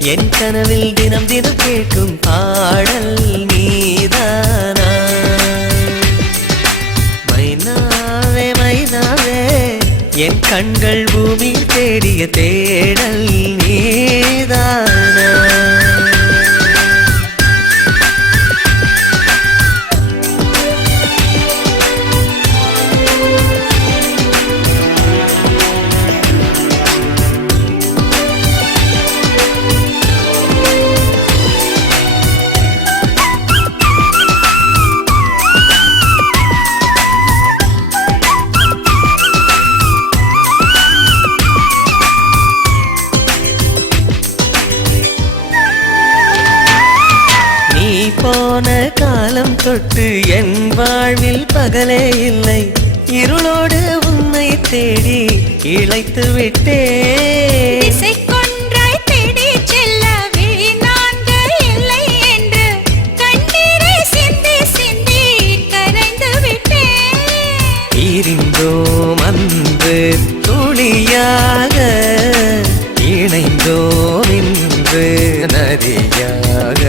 என் கனவில் தினம் தினம் கேட்கும் பாடல் நீதானா? மைனாவே மைனாவே என் கண்கள் பூமி தேடிய தேடல் நீதானா? போன காலம் தொட்டு என் வாழ்வில் பகலே இல்லை. இருளோடு உன்னை தேடி இழைத்து விட்டேன். இசைக்கொன்றாய் தேடி செல்ல விழி நான்கு இல்லை என்று கண்ணீரை சிந்தி சிந்தி கரைந்து விட்டேன். இருந்தோம் அன்பு துளியாக, இணைந்தோம் இன்று நதியாக.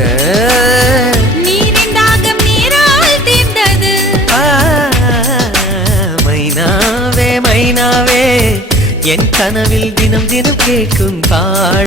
மைனாவே என் கனவில் தினம் தினம் கேட்கும் பாடல்